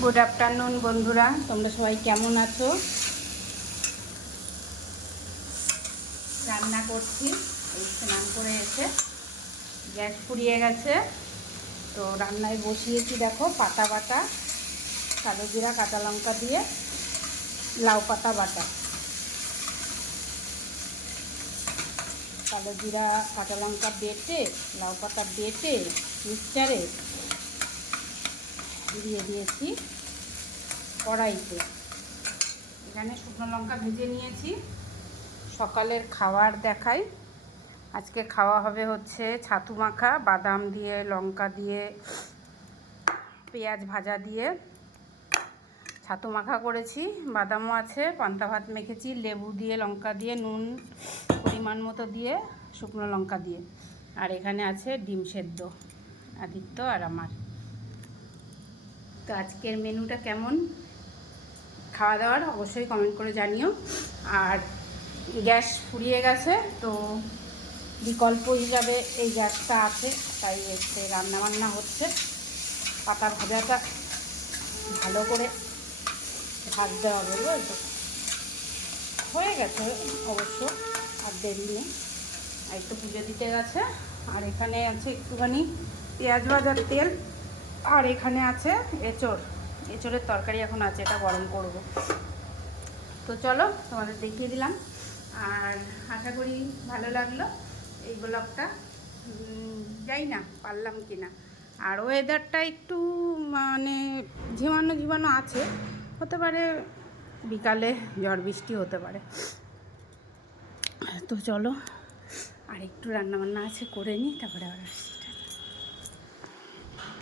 Good afternoon বন্ধুরা, তোমরা সবাই কেমন আছো? রান্না করছি। এই স্নান করে এসে গ্যাস ফুরিয়ে গেছে, তো রান্নায় বসিয়েছি। দেখো, পাতা বাটা, কালো জিরা, কাঁচা লঙ্কা দিয়ে লাউ পাতা বাটা। কালো জিরা কাঁচা লঙ্কা বেটে, লাউ পাতা বেটে মিক্সচারে দিয়ে দিয়েছি কড়াইতে। এখানে শুকনো লঙ্কা ভেজে নিয়েছি। সকালের খাবার দেখাই। আজকে খাওয়া হবে হচ্ছে ছাতু মাখা, বাদাম দিয়ে, লঙ্কা দিয়ে, পেঁয়াজ ভাজা দিয়ে ছাতু মাখা করেছি। বাদামও আছে, পান্তা ভাত মেখেছি লেবু দিয়ে, লঙ্কা দিয়ে, নুন পরিমাণ মতো দিয়ে, শুকনো লঙ্কা দিয়ে। আর এখানে আছে ডিম সেদ্ধ, আদিত্য আর আমার। তো আজকের মেনুটা কেমন খাওয়া দাওয়ার অবশ্যই কমেন্ট করে জানিও। আর গ্যাস ফুরিয়ে গেছে, তো বিকল্প হিসাবে এই গ্যাসটা আছে, তাই রান্নাবান্না হচ্ছে। পাতা ভাজাটা ভালো করে ভাজতে হবে, বুঝলো? হয়ে গেছে অবশ্য, আর দেরি নেই। আর একটু পুজো দিতে গেছে। আর এখানে আছে একটুখানি পেঁয়াজ ভাজার তেল। আর এখানে আছে এঁচোড়ের তরকারি এখন আছে, এটা গরম করব। তো চলো, তোমাদের দেখিয়ে দিলাম। আর আশা করি ভালো লাগলো এই ব্লগটা। যাই না পারলাম কি না। আর ওয়েদারটা একটু মানে ঝিমানো আছে, হতে পারে বিকালে ঝড় বৃষ্টি হতে পারে। তো চলো, আর একটু রান্নাবান্না আছে, করে নিই, তারপরে আবার আসি।